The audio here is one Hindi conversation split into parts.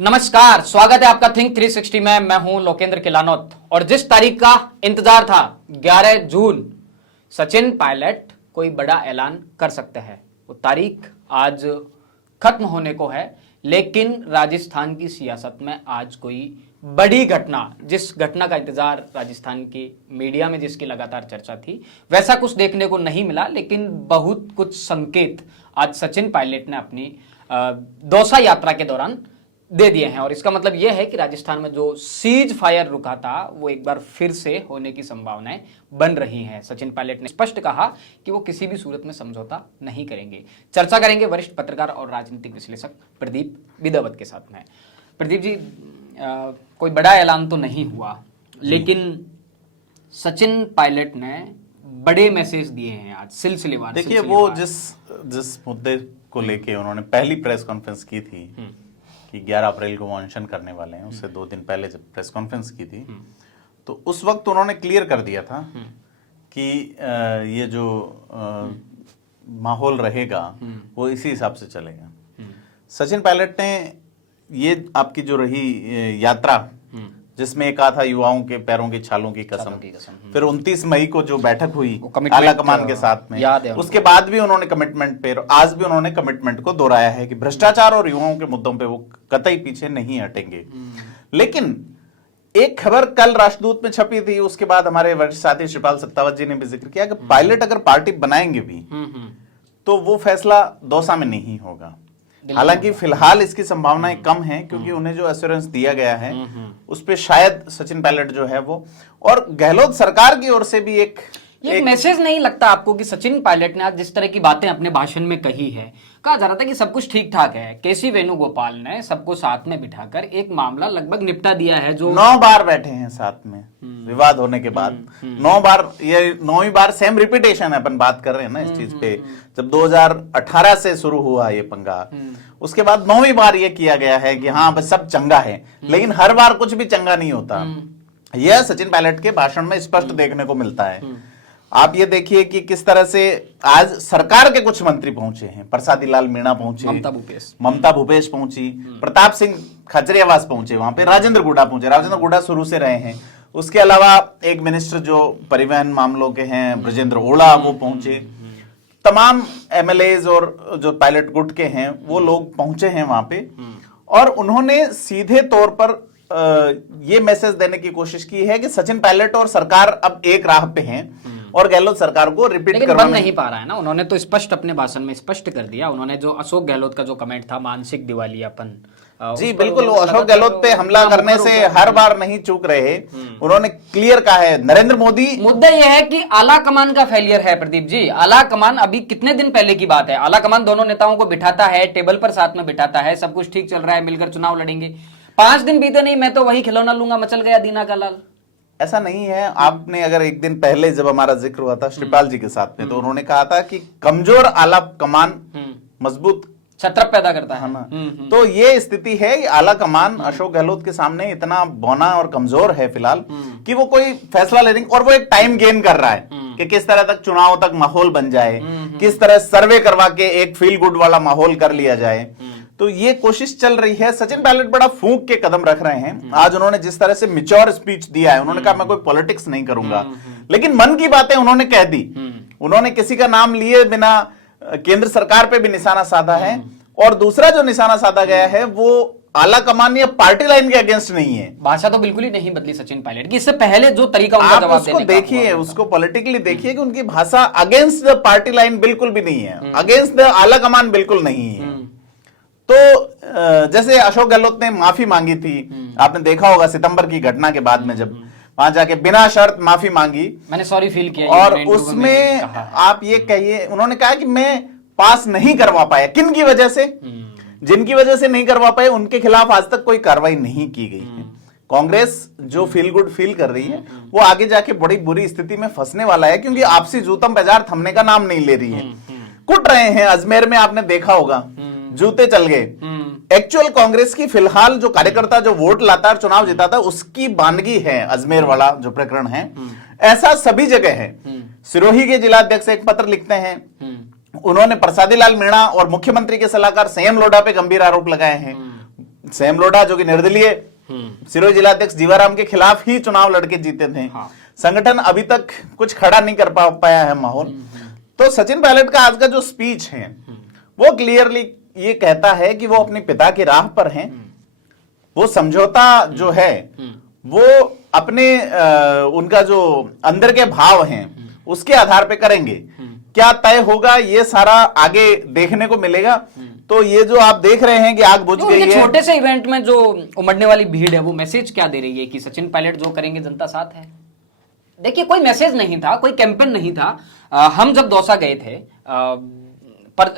नमस्कार, स्वागत है आपका थिंक 360 में। मैं हूं लोकेंद्र किलानौत और जिस तारीख का इंतजार था 11 जून, सचिन पायलट कोई बड़ा ऐलान कर सकते हैं, वो तारीख आज खत्म होने को है। लेकिन राजस्थान की सियासत में आज कोई बड़ी घटना, जिस घटना का इंतजार राजस्थान की मीडिया में जिसकी लगातार चर्चा थी, वैसा कुछ देखने को नहीं मिला। लेकिन बहुत कुछ संकेत आज सचिन पायलट ने अपनी दौसा यात्रा के दौरान दे दिए हैं और इसका मतलब यह है कि राजस्थान में जो सीज फायर रुका था वो एक बार फिर से होने की संभावनाएं बन रही हैं। सचिन पायलट ने स्पष्ट कहा कि वो किसी भी सूरत में समझौता नहीं करेंगे। चर्चा करेंगे वरिष्ठ पत्रकार और राजनीतिक विश्लेषक प्रदीप विदावत के साथ में। प्रदीप जी, कोई बड़ा ऐलान तो नहीं हुआ, लेकिन सचिन पायलट ने बड़े मैसेज दिए हैं आज सिलसिलेवार। देखिए, वो जिस मुद्दे को लेके उन्होंने पहली प्रेस कॉन्फ्रेंस की थी कि 11 अप्रैल को वो अनशन करने वाले हैं, उससे 2 दिन पहले जब प्रेस कॉन्फ्रेंस की थी तो उस वक्त उन्होंने क्लियर कर दिया था कि ये जो माहौल रहेगा वो इसी हिसाब से चलेगा। सचिन पायलट ने ये आपकी जो रही यात्रा, जिसमें एक कहा था युवाओं के पैरों की छालों की कसम, फिर 29 मई को जो बैठक हुई आला कमान के साथ में, उसके बाद भी उन्होंने कमिटमेंट पे, आज भी उन्होंने कमिटमेंट को दोहराया है कि भ्रष्टाचार और युवाओं के मुद्दों पे वो कतई पीछे नहीं हटेंगे। लेकिन एक खबर कल राष्ट्रदूत में छपी थी, उसके बाद हमारे वरिष्ठ साथी शिवपाल सत्तावत जी ने भी जिक्र किया कि पायलट अगर पार्टी बनाएंगे भी तो वो फैसला दौसा में नहीं होगा। हालांकि फिलहाल इसकी संभावनाएं कम हैं, क्योंकि उन्हें जो एश्योरेंस दिया गया है उस पे शायद सचिन पायलट जो है वो, और गहलोत सरकार की ओर से भी एक मैसेज नहीं लगता आपको कि सचिन पायलट ने आज जिस तरह की बातें अपने भाषण में कही है, कहा जा रहा था कि सब कुछ ठीक ठाक है, केसी वेणुगोपाल ने सबको साथ में बिठाकर एक मामला लगभग निपटा दिया है, जो 9 बार बैठे हैं साथ में विवाद होने के बाद 9 बार, ये 9वीं बार सेम रिपीटेशन है। अपन बात कर रहे हैं ना इस चीज पे, जब 2018 से शुरू हुआ ये पंगा, उसके बाद 9वीं बार ये किया गया है कि हाँ बस सब चंगा है, लेकिन हर बार कुछ भी चंगा नहीं होता। यह सचिन पायलट के भाषण में स्पष्ट देखने को मिलता है। आप ये देखिए कि किस तरह से आज सरकार के कुछ मंत्री पहुंचे हैं, प्रसादी लाल मीणा पहुंचे, ममता भूपेश पहुंची, प्रताप सिंह खजरियावास पहुंचे, वहां पे राजेंद्र गुड्डा पहुंचे। राजेंद्र गुड्डा शुरू से रहे हैं। उसके अलावा एक मिनिस्टर जो परिवहन मामलों के हैं, ब्रजेंद्र ओढ़ा, वो पहुंचे। तमाम एमएलएज और जो पायलट गुट के हैं वो लोग पहुंचे हैं वहां पे, और उन्होंने सीधे तौर पर ये मैसेज देने की कोशिश की है कि सचिन पायलट और सरकार अब एक राह पे हैं और गहलोत सरकार को रिपीट करना नहीं पा रहा है ना। उन्होंने तो स्पष्ट अपने भाषण में स्पष्ट कर दिया। उन्होंने जो अशोक गहलोत का जो कमेंट था, मानसिक दिवालियापन, जी बिल्कुल, वो अशोक गहलोत पे हमला करने से हर बार नहीं चूक रहे। उन्होंने क्लियर कहा है नरेंद्र मोदी। मुद्दा यह है कि आला कमान का फेलियर है प्रदीप जी। आला कमान अभी कितने दिन पहले की बात है, आला कमान दोनों नेताओं को बिठाता है, टेबल पर साथ में बिठाता है, सब कुछ ठीक चल रहा है, मिलकर चुनाव लड़ेंगे। 5 दिन बीते नहीं, मैं तो वही खिलौना लूंगा, मचल गया दीना का लाल। ऐसा नहीं है। आपने अगर एक दिन पहले जब हमारा जिक्र हुआ था श्रीपाल जी के साथ में, तो उन्होंने कहा था कि कमजोर आला कमान मजबूत छत्रप पैदा करता है ना। तो ये स्थिति है। आला कमान अशोक गहलोत के सामने इतना बौना और कमजोर है फिलहाल कि वो कोई फैसला लेने, और वो एक टाइम गेन कर रहा है कि किस तरह तक चुनाव तक माहौल बन जाए, किस तरह सर्वे करवा के एक फील गुड वाला माहौल कर लिया जाए। तो ये कोशिश चल रही है। सचिन पायलट बड़ा फूंक के कदम रख रहे हैं। आज उन्होंने जिस तरह से मैच्योर स्पीच दिया है, उन्होंने कहा मैं कोई पॉलिटिक्स नहीं करूंगा, लेकिन मन की बातें उन्होंने कह दी। उन्होंने किसी का नाम लिए बिना केंद्र सरकार पे भी निशाना साधा है, और दूसरा जो निशाना साधा गया है वो आला कमान या पार्टी लाइन के अगेंस्ट नहीं है। भाषा तो बिल्कुल ही नहीं बदली सचिन पायलट की। इससे पहले जो तरीका उनका जवाब देने का, देखिए उसको पॉलिटिकली देखिए कि उनकी भाषा अगेंस्ट द पार्टी लाइन बिल्कुल भी नहीं है, अगेंस्ट द आला कमान बिल्कुल नहीं है। तो जैसे अशोक गहलोत ने माफी मांगी थी, आपने देखा होगा सितंबर की घटना के बाद में, जब वहां जाके बिना शर्त माफी मांगी, मैंने सॉरी फील किया, और उसमें आप ये कहिए, उन्होंने कहा कि मैं पास नहीं करवा पाया। किन की वजह से? जिनकी वजह से नहीं करवा पाए उनके खिलाफ आज तक कोई कार्रवाई नहीं की गई है। कांग्रेस जो फील गुड फील कर रही है वो आगे जाके बड़ी बुरी स्थिति में फंसने वाला है, क्योंकि आपसी जूतम बाजार थमने का नाम नहीं ले रही है। कुट रहे हैं। अजमेर में आपने देखा होगा, जूते चल गए। एक्चुअल कांग्रेस की फिलहाल जो कार्यकर्ता जो वोट लाता है, चुनाव जिताता है, उसकी बानगी है अजमेर वाला जो प्रकरण है। ऐसा सभी जगह है। सिरोही के जिलाध्यक्ष एक पत्र लिखते हैं, उन्होंने प्रसादी लाल मीणा और मुख्यमंत्री के सलाहकार संयम लोढ़ा पे गंभीर आरोप लगाए हैं। सैम लोढ़ा जो कि निर्दलीय सिरोही जिलाध्यक्ष जीवाराम के खिलाफ ही चुनाव लड़के जीते थे। हाँ। संगठन अभी तक कुछ खड़ा नहीं कर पाया है माहौल। तो सचिन पायलट का आज का जो स्पीच है वो क्लियरली ये कहता है कि वो अपने पिता की राह पर हैं। वो समझौता जो है वो अपने उनका जो अंदर के भाव हैं उसके आधार पे करेंगे। क्या तय होगा ये सारा आगे देखने को मिलेगा। तो ये जो आप देख रहे हैं कि आग बुझ गई है, छोटे से इवेंट में जो उमड़ने वाली भीड़ है वो मैसेज क्या दे रही है कि सचिन पायलट जो करेंगे जनता साथ है। देखिए कोई मैसेज नहीं था, कोई कैंपेन नहीं था। हम जब दौसा गए थे पर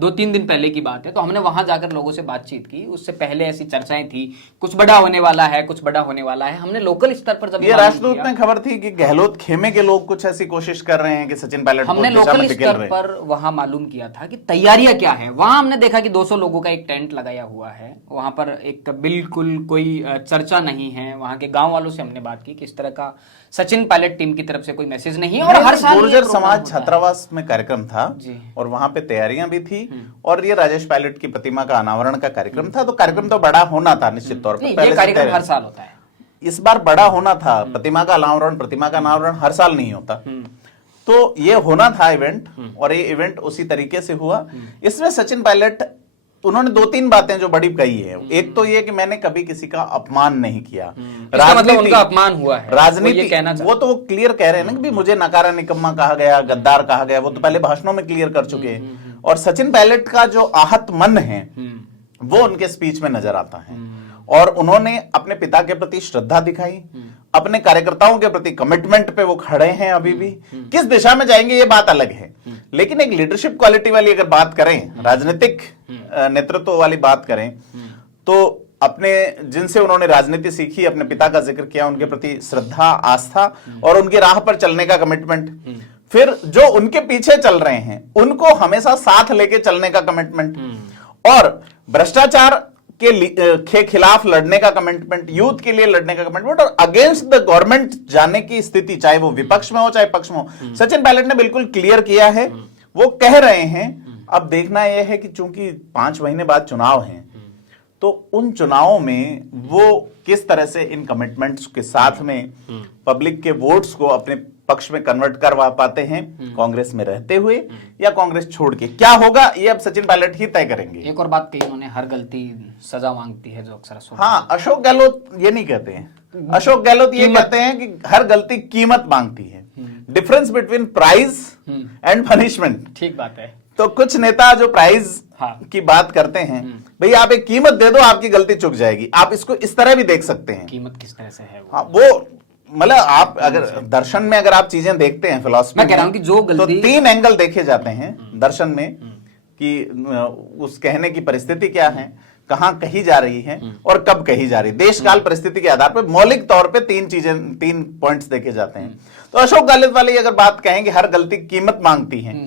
2-3 दिन पहले की बात है, तो हमने वहां जाकर लोगों से बातचीत की। उससे पहले ऐसी चर्चाएं थी कुछ बड़ा होने वाला है, कुछ बड़ा होने वाला है। हमने लोकल स्तर पर जब ये राष्ट्रदूत में खबर थी कि गहलोत खेमे के लोग कुछ ऐसी कोशिश कर रहे हैं कि सचिन पायलट हमने लोकल स्तर पर वहां मालूम किया था कि तैयारियां क्या है। वहां हमने देखा कि 200 लोगों का एक टेंट लगाया हुआ है। वहां पर एक बिल्कुल कोई चर्चा नहीं है। वहां के गांव वालों से हमने बात की कि इस तरह का सचिन पायलट टीम की तरफ से कोई मैसेज नहीं है। और हर साल गुर्जर समाज छात्रावास में कार्यक्रम था और वहां पे तैयारियां भी थी और ये राजेश पायलट की प्रतिमा का अनावरण का कार्यक्रम था। तो कार्यक्रम तो बड़ा होना था निश्चित तौर पर। ये कार्यक्रम हर साल होता है, इस बार बड़ा होना था। प्रतिमा का अनावरण हर साल नहीं होता। तो ये होना था इवेंट और ये इवेंट उसी तरीके से हुआ। इसमें सचिन पायलट उन्होंने 2-3 बातें जो बड़ी कही है। एक तो ये कि मैंने कभी किसी का अपमान नहीं किया। मतलब उनका अपमान हुआ है, राजनीति वो तो वो क्लियर कह रहे हैं ना कि मुझे नकारा निकम्मा कहा गया, गद्दार कहा गया। वो तो पहले भाषणों में क्लियर कर चुके हैं। और सचिन पायलट का जो आहत मन है वो उनके स्पीच में नजर आता है। और उन्होंने अपने पिता के प्रति श्रद्धा दिखाई, अपने कार्यकर्ताओं के प्रति कमिटमेंट पे वो खड़े हैं। अभी भी किस दिशा में जाएंगे ये बात अलग है, लेकिन एक लीडरशिप क्वालिटी वाली अगर बात करें, राजनीतिक नेतृत्व वाली बात करें, तो अपने जिनसे उन्होंने राजनीति सीखी, अपने पिता का जिक्र किया, उनके प्रति श्रद्धा, आस्था और उनकी राह पर चलने का कमिटमेंट। फिर जो उनके पीछे चल रहे हैं उनको हमेशा साथ लेके चलने का कमिटमेंट और भ्रष्टाचार के खिलाफ लड़ने का कमिटमेंट, यूथ के लिए लड़ने का कमिटमेंट और अगेंस्ट द गवर्नमेंट जाने की स्थिति, चाहे वो विपक्ष में हो चाहे पक्ष में हो। सचिन पायलट ने बिल्कुल क्लियर किया है। वो कह रहे हैं अब देखना यह है कि चूंकि 5 महीने बाद चुनाव हैं तो उन चुनावों में वो किस तरह से इन कमिटमेंट्स के साथ में पब्लिक के वोट्स को अपने पक्ष में कन्वर्ट करवा पाते हैं, कांग्रेस में रहते हुए या कांग्रेस छोड़ के। क्या होगा ये अब सचिन पायलट ही तय करेंगे। एक और बात कही उन्होंने, हर गलती सजा मांगती है, जो अक्सर हाँ, अशोक गहलोत ये नहीं कहते हैं। अशोक गहलोत ये कहते हैं कि हर गलती कीमत मांगती है। Difference between prize and punishment. ठीक बात है। तो कुछ नेता जो प्राइज की बात करते हैं, भाई आप एक कीमत दे दो, आपकी गलती चुक जाएगी। आप इसको इस तरह भी देख सकते हैं। कीमत किस तरह से है वो मतलब आप अगर दर्शन में अगर आप चीजें देखते हैं, फिलॉसफी, मैं कह रहा हूं कि जो गलती, तो 3 एंगल देखे जाते हैं दर्शन में कि उस कहने की परिस्थिति क्या है, कहां कही जा रही है और कब कही जा रही है। देश काल परिस्थिति के आधार पर मौलिक तौर पे 3 पॉइंट्स देखे जाते हैं। तो अशोक गहलोत वाले अगर बात कहें कि हर गलती कीमत मांगती है,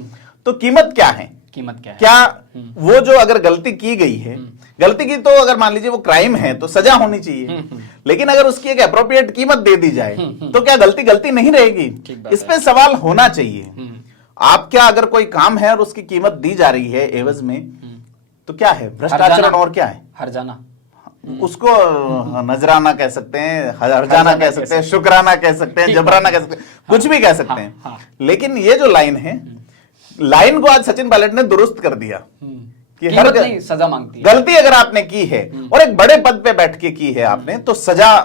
तो कीमत क्या है? क्या वो जो अगर गलती की गई है, गलती की तो अगर मान लीजिए वो क्राइम है तो सजा होनी चाहिए, लेकिन अगर उसकी एक अप्रोप्रिएट कीमत दे दी जाए तो क्या गलती नहीं रहेगी? इस पे सवाल होना चाहिए। आप क्या अगर कोई काम है और उसकी कीमत दी जा रही है एवज में, तो क्या है? भ्रष्टाचार और क्या है? हरजाना। उसको नजराना कह सकते हैं, हरजाना कह सकते हैं, शुक्राना कह सकते हैं, जबराना कह सकते हैं, कुछ भी कह सकते हैं। लेकिन ये जो लाइन है, लाइन को आज सचिन पायलट ने दुरुस्त कर दिया कि हर सजा मांगती है। गलती अगर आपने की है और एक बड़े पद पे बैठ के की है आपने, तो सजा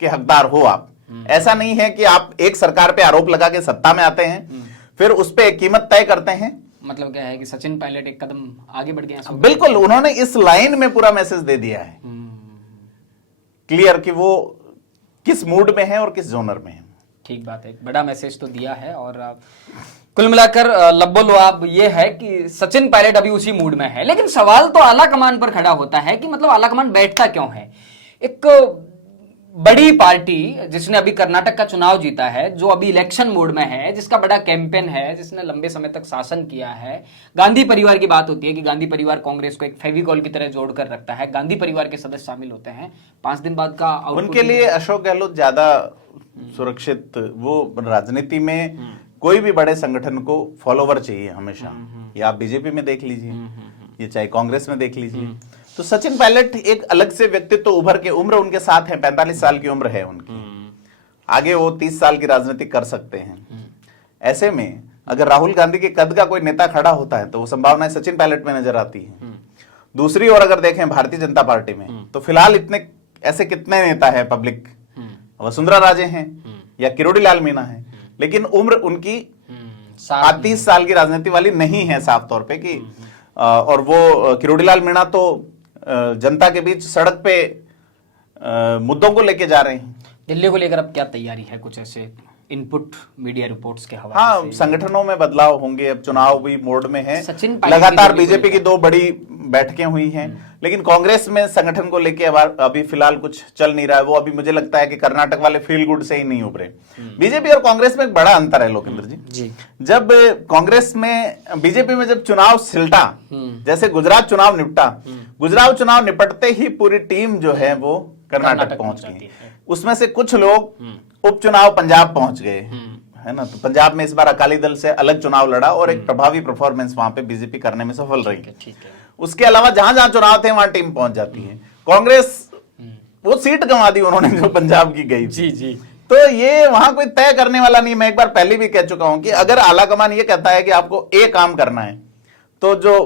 के हकदार हो आप। ऐसा नहीं है कि आप एक सरकार पे आरोप लगा के सत्ता में आते हैं फिर उस पे एक कीमत तय करते हैं। मतलब क्या है कि सचिन पायलट एक कदम आगे बढ़ गए। बिल्कुल, उन्होंने इस लाइन में पूरा मैसेज दे दिया है क्लियर कि वो किस मूड में है और किस जोनर में है। ठीक बात है, बड़ा मैसेज तो दिया है। और कुल मिलाकर लब्बो लुआब ये है कि सचिन पायलट अभी उसी मूड में है। लेकिन सवाल तो आला कमान पर खड़ा होता है कि मतलब आला कमान बैठता क्यों है? एक बड़ी पार्टी जिसने अभी कर्नाटक का चुनाव जीता है, जो अभी इलेक्शन मोड में है, जिसका बड़ा कैंपेन है, जिसने लंबे समय तक शासन किया है। गांधी परिवार की बात होती है कि गांधी परिवार कांग्रेस को एक फेविकॉल की तरह जोड़कर रखता है। गांधी परिवार के सदस्य शामिल होते हैं। 5 दिन बाद का उनके लिए अशोक गहलोत ज्यादा सुरक्षित। वो राजनीति में कोई भी बड़े संगठन को फॉलोवर चाहिए हमेशा। ये आप बीजेपी में देख लीजिए, ये चाहे कांग्रेस में देख लीजिए। तो सचिन पायलट एक अलग से व्यक्तित्व उभर के, उम्र उनके साथ है, 45 साल की उम्र है उनकी, आगे वो 30 साल की राजनीति कर सकते हैं। ऐसे में अगर राहुल गांधी के कद का कोई नेता खड़ा होता है तो वो संभावनाएं सचिन पायलट में नजर आती है। दूसरी ओर अगर देखें भारतीय जनता पार्टी में, तो फिलहाल इतने ऐसे कितने नेता है पब्लिक, वसुंधरा राजे हैं या किरोड़ी लाल मीणा है, लेकिन उम्र उनकी 30 साल की राजनीति वाली नहीं है साफ तौर पे कि और वो किरोड़ी लाल मीणा तो जनता के बीच सड़क पे मुद्दों को लेके जा रहे हैं। दिल्ली को लेकर अब क्या तैयारी है, कुछ ऐसे इनपुट मीडिया रिपोर्ट्स के हवाले हाँ, से? संगठनों में बदलाव होंगे, अब चुनाव भी मोड में है, सचिन पायलट लगातार की दिल्ली को बीजेपी की 2 बड़ी बैठकें हुई हैं, लेकिन कांग्रेस में संगठन को लेके अभी फिलहाल कुछ चल नहीं रहा है। वो अभी मुझे लगता है कि कर्नाटक वाले फील गुड से ही नहीं उभरे। बीजेपी और कांग्रेस में एक बड़ा अंतर है लोकेंद्र जी। जब कांग्रेस में, बीजेपी में जब चुनाव सिलटा, जैसे गुजरात चुनाव निपटा, गुजरात चुनाव निपटते ही पूरी टीम जो है वो कर्नाटक पहुंच गई। उसमें से कुछ लोग उपचुनाव पंजाब पहुंच गए, है ना। तो पंजाब में इस बार अकाली दल से अलग चुनाव लड़ा और एक प्रभावी परफॉर्मेंस वहां पे बीजेपी करने में सफल रही। ठीक है। उसके अलावा जहां जहां चुनाव थे वहां टीम पहुंच जाती है। कांग्रेस वो सीट गंवा दी उन्होंने जो पंजाब की गई। जी। तो ये वहां कोई तय करने वाला नहीं। मैं एक बार पहले भी कह चुका हूं कि अगर आलाकमान ये कहता है कि आपको ए काम करना है, तो जो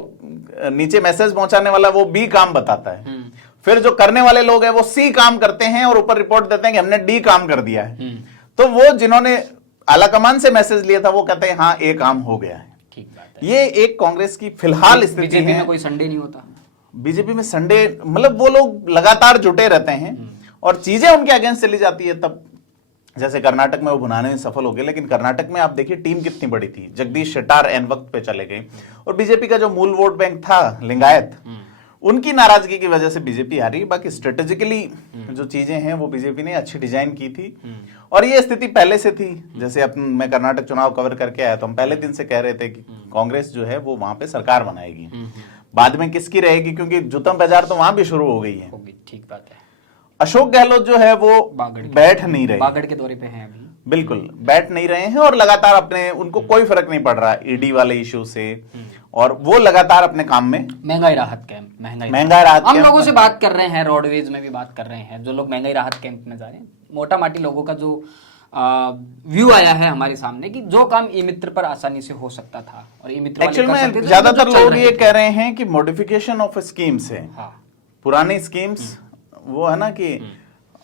नीचे मैसेज पहुंचाने वाला वो बी काम बताता है, फिर जो करने वाले लोग हैं वो सी काम करते हैं और ऊपर रिपोर्ट देते हैं कि हमने डी काम कर दिया है। तो वो जिन्होंने आलाकमान से मैसेज लिया था वो कहते हैं हाँ ए काम हो गया है। ठीक बात है। ये एक कांग्रेस की फिलहाल स्थिति बीजेपी है। में कोई संडे नहीं होता। बीजेपी में संडे मतलब वो लोग लगातार जुटे रहते हैं और चीजें उनके अगेंस्ट चली जाती है तब। जैसे कर्नाटक में वो भुनाने में सफल हो गए, लेकिन कर्नाटक में आप देखिए टीम कितनी बड़ी थी। जगदीश शेट्टार एन वक्त पे चले गए और बीजेपी का जो मूल वोट बैंक था लिंगायत, उनकी नाराजगी की वजह से बीजेपी हारी। बाकी स्ट्रेटेजिकली जो चीजें हैं वो बीजेपी ने अच्छी डिजाइन की थी और ये स्थिति पहले से थी। जैसे मैं कर्नाटक चुनाव कवर करके आया तो हम पहले दिन से कह रहे थे कि कांग्रेस जो है वो वहां पे सरकार बनाएगी। बाद में किसकी रहेगी, क्योंकि जुतम बाजार तो वहां भी शुरू हो गई है। ठीक बात है। अशोक गहलोत जो है वो बैठ नहीं रहे, बागड़ के दौरे पे हैं अभी। बिल्कुल बैठ नहीं रहे हैं और लगातार अपने, उनको कोई फर्क नहीं पड़ रहा ईडी वाले इश्यू से, और वो लगातार अपने काम में। महंगाई राहत कैंप, महंगाई राहत हम लोगों से बात कर रहे हैं, रोडवेज में भी बात कर रहे हैं, जो लोग महंगाई राहत कैंप में जा रहे हैं। मोटा माटी लोगों का जो व्यू आया है हमारे सामने कि जो काम ई मित्र पर आसानी से हो सकता था और ई मित्र एक्चुअल में ज्यादातर लोग ये कह रहे हैं कि मॉडिफिकेशन ऑफ स्कीम्स है। पुरानी स्कीम्स वो है ना कि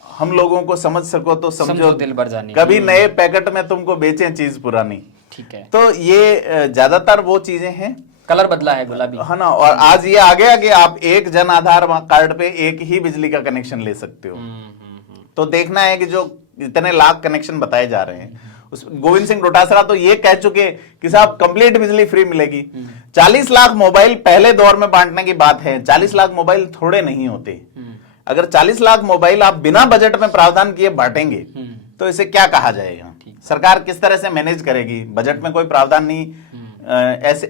हम लोगों को समझ सको तो समझो दिल भर जानी, कभी नए पैकेट में तुमको बेचें चीज पुरानी। ठीक है। तो ये ज्यादातर वो चीजें हैं। कलर बदला है गुलाबी, है ना। और आज ये आ गया कि आप एक जन आधार कार्ड पे एक ही बिजली का कनेक्शन ले सकते हो। तो देखना है कि जो इतने लाख कनेक्शन बताए जा रहे हैं, उस गोविंद सिंह डोटासरा तो ये कह चुके कि साहब कंप्लीट बिजली फ्री मिलेगी। 40 लाख मोबाइल पहले दौर में बांटने की बात है। 40 लाख मोबाइल थोड़े नहीं होते। अगर 40 लाख मोबाइल आप बिना बजट में प्रावधान किए बांटेंगे तो इसे क्या कहा जाएगा? सरकार किस तरह से मैनेज करेगी? बजट में कोई प्रावधान नहीं,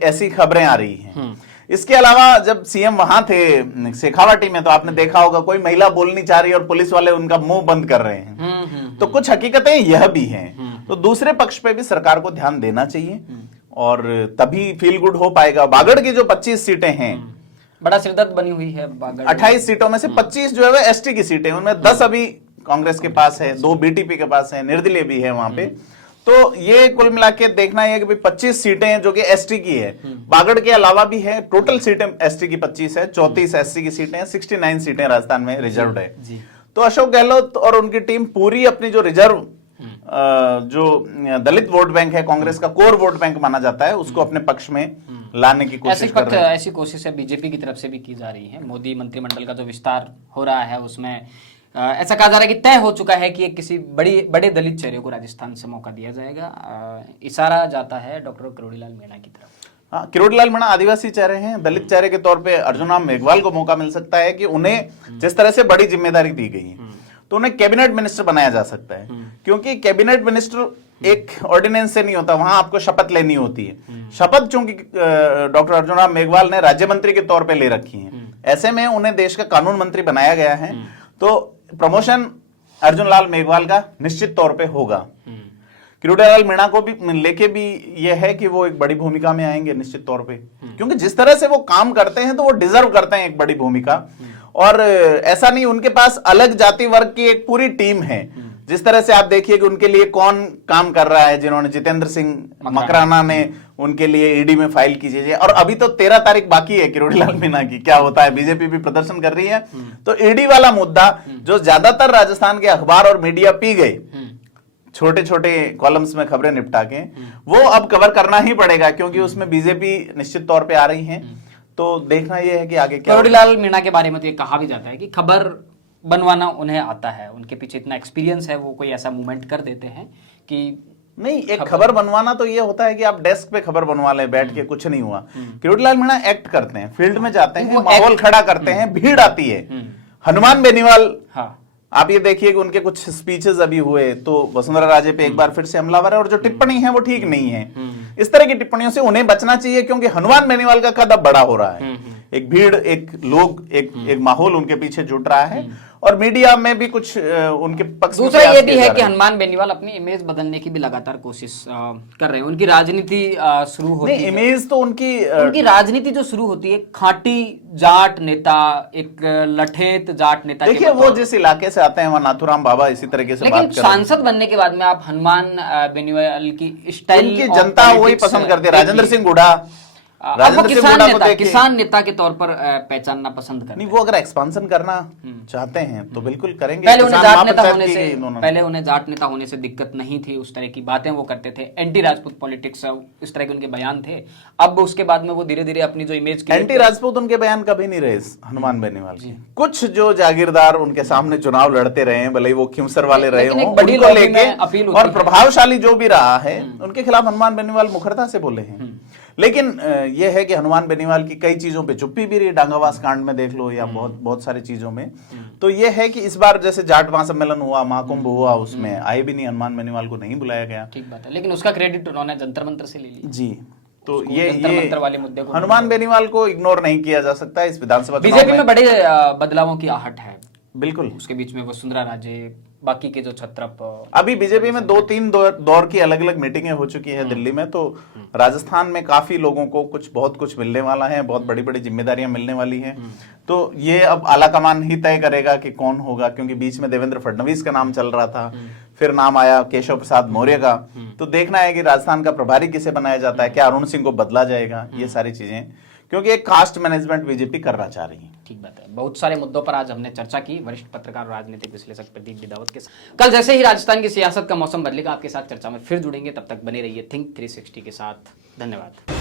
ऐसी खबरें आ रही हैं। इसके अलावा जब सीएम वहां थे शेखावाटी में, तो आपने देखा होगा कोई महिला बोल नहीं चाह रही और पुलिस वाले उनका मुंह बंद कर रहे हैं। तो कुछ हकीकतें यह भी हैं। तो दूसरे पक्ष पे भी सरकार को ध्यान देना चाहिए और तभी फील गुड हो पाएगा। बागड़ की जो 25 सीटें हैं, बड़ा सिरदर्द बनी हुई है बागड़। 28 सीटों में से 25 जो है वो एसटी की सीटें, उनमें 10 अभी कांग्रेस के पास है, 2 बीटीपी के पास है, निर्दलीय भी है वहां पे। तो ये कुल मिला के देखना है कि 25 सीटें जो कि एसटी की है, बागड़ के अलावा भी है। टोटल सीटें एसटी की 25 है, 34 एससी की सीटें हैं, 69 सीटें राजस्थान में रिजर्व है। तो अशोक गहलोत और उनकी टीम पूरी अपनी जो रिजर्व जो दलित वोट बैंक है, कांग्रेस का कोर वोट बैंक माना जाता है, उसको अपने पक्ष में लाने की कोशिश कर रहे हैं। ऐसी कोशिशें बीजेपी की तरफ से भी की जा रही है। मोदी मंत्रिमंडल का जो विस्तार हो रहा है उसमें ऐसा कहा जा रहा है कि तय हो चुका है कि एक किसी बड़े दलित चेहरे को राजस्थान से मौका दिया जाएगा। इशारा जाता है डॉक्टर किरोड़ीलाल मीणा की तरफ। हाँ, किरोड़ीलाल मीणा आदिवासी चेहरे हैं, दलित चेहरे के तौर पे अर्जुन राम मेघवाल को मौका मिल सकता है कि उन्हें जिस तरह से बड़ी जिम्मेदारी दी गई है तो उन्हें कैबिनेट मिनिस्टर बनाया जा सकता है। क्योंकि कैबिनेट मिनिस्टर एक ऑर्डिनेंस से नहीं होता, वहां आपको शपथ लेनी होती है। शपथ चूंकि डॉक्टर अर्जुन राम मेघवाल ने राज्य मंत्री के तौर पे ले रखी है, ऐसे में उन्हें देश का कानून मंत्री बनाया गया है। तो प्रमोशन अर्जुन लाल मेघवाल का निश्चित तौर पे होगा। किरोड़ीलाल मीणा को भी लेके भी ये है कि वो एक बड़ी भूमिका में आएंगे निश्चित तौर पे, क्योंकि जिस तरह से वो काम करते हैं तो वो डिजर्व करते हैं एक बड़ी भूमिका। और ऐसा नहीं, उनके पास अलग जाति वर्ग की एक पूरी टीम है। जिस तरह से आप देखिए कि उनके लिए कौन काम कर रहा है, जिन्होंने जितेंद्र सिंह मकराना ने उनके लिए ईडी में फाइल की चीजें, और अभी तो 13 तारीख बाकी है किरोड़ीलाल मीणा की, क्या होता है, बीजेपी भी प्रदर्शन कर रही है। तो ईडी वाला मुद्दा जो ज्यादातर राजस्थान के अखबार और मीडिया पी गए छोटे छोटे कॉलम्स में खबरें निपटा के, वो अब कवर करना ही पड़ेगा, क्योंकि उसमें बीजेपी निश्चित तौर पे आ रही है। तो देखना यह है कि आगे क्या। किरोड़ीलाल मीणा के बारे में तो ये कहा भी जाता है कि खबर बनवाना उन्हें आता है, उनके पीछे इतना एक्सपीरियंस है, वो कोई ऐसा मूवमेंट कर देते हैं कि नहीं, एक खबर बनवाना तो ये होता है कि आप डेस्क पे खबर बनवा लें बैठ के, कुछ नहीं हुआ। किरोड़ीलाल मीणा एक्ट करते हैं, फील्ड में जाते हैं, माहौल खड़ा करते हैं, भीड़ आती है। हनुमान बेनीवाल, हाँ, आप ये देखिए कि उनके कुछ स्पीचेस अभी हुए तो वसुंधरा राजे पे एक बार फिर से हमलावर है, और जो टिप्पणी है वो ठीक नहीं है। इस तरह की टिप्पणियों से उन्हें बचना चाहिए, क्योंकि हनुमान बेनीवाल का कद अब बड़ा हो रहा है। एक भीड़, एक लोग, एक माहौल उनके पीछे जुट रहा है, और मीडिया में भी कुछ उनके पक्ष में दूसरा ये भी है कि हनुमान बेनीवाल अपनी इमेज बदलने की भी लगातार कोशिश कर रहे हैं। उनकी राजनीति शुरू होती है, इमेज तो उनकी राजनीति जो शुरू होती है, खाटी जाट नेता, एक लठेत जाट नेता। देखिए वो जिस इलाके से आते हैं वहां नाथुराम बाबा इसी तरीके से लेकिन बात कर रहे हैं। सांसद बनने के बाद में आप हनुमान बेनीवाल की स्टाइल, उनकी जनता वही पसंद करती है। राजेंद्र सिंह हुड्डा, किसान नेता के तौर पर पहचानना पसंद करते हैं। नहीं, वो अगर एक्सपांशन करना चाहते हैं तो बिल्कुल करेंगे। पहले उन्हें जाट नेता होने से दिक्कत नहीं थी, उस तरह की बातें वो करते थे, एंटी राजपूत पॉलिटिक्स, इस तरह के उनके बयान थे। अब उसके बाद में वो धीरे धीरे अपनी जो इमेज की, एंटी राजपूत उनके बयान कभी नहीं रहे हनुमान बेनीवाल के। कुछ जो जागीरदार उनके सामने चुनाव लड़ते रहे, भले ही वो खिमसर वाले रहे हों, उनको लेके और प्रभावशाली जो भी रहा है उनके खिलाफ हनुमान बेनीवाल मुखरता से बोले हैं। लेकिन यह है कि हनुमान बेनीवाल की कई चीजों पे चुप्पी भी रही, डांगावास कांड में देख लो, या बहुत सारी चीजों में। तो यह है कि इस बार जैसे जाट महासम्मेलन हुआ, महाकुंभ हुआ, उसमें आए भी नहीं, हनुमान बेनीवाल को नहीं बुलाया गया। ठीक बात है, लेकिन उसका क्रेडिट उन्होंने जंतर मंतर से ले लिया जी। तो ये वाले मुद्दे को हनुमान बेनीवाल को इग्नोर नहीं किया जा सकता इस विधानसभा। बीजेपी में बड़े बदलावों की आहट है, बिल्कुल। उसके बीच में वसुंधरा राजे, बाकी के जो छत्रप, अभी बीजेपी में 2-3 दौर की अलग अलग मीटिंगें हो चुकी है दिल्ली में। तो राजस्थान में काफी लोगों को बहुत कुछ मिलने वाला है, बहुत बड़ी बड़ी जिम्मेदारियां मिलने वाली हैं। तो ये अब आलाकमान ही तय करेगा कि कौन होगा, क्योंकि बीच में देवेंद्र फडणवीस का नाम चल रहा था, फिर नाम आया केशव प्रसाद मौर्य का। तो देखना है कि राजस्थान का प्रभारी किसे बनाया जाता है, क्या अरुण सिंह को बदला जाएगा, ये सारी चीजें, क्योंकि एक कास्ट मैनेजमेंट बीजेपी करना चाह रही है। ठीक बात है। बहुत सारे मुद्दों पर आज हमने चर्चा की वरिष्ठ पत्रकार और राजनीतिक विश्लेषक प्रदीप बिदावत के साथ। कल जैसे ही राजस्थान की सियासत का मौसम बदलेगा आपके साथ चर्चा में फिर जुड़ेंगे, तब तक बने रहिए थिंक 360 के साथ। धन्यवाद।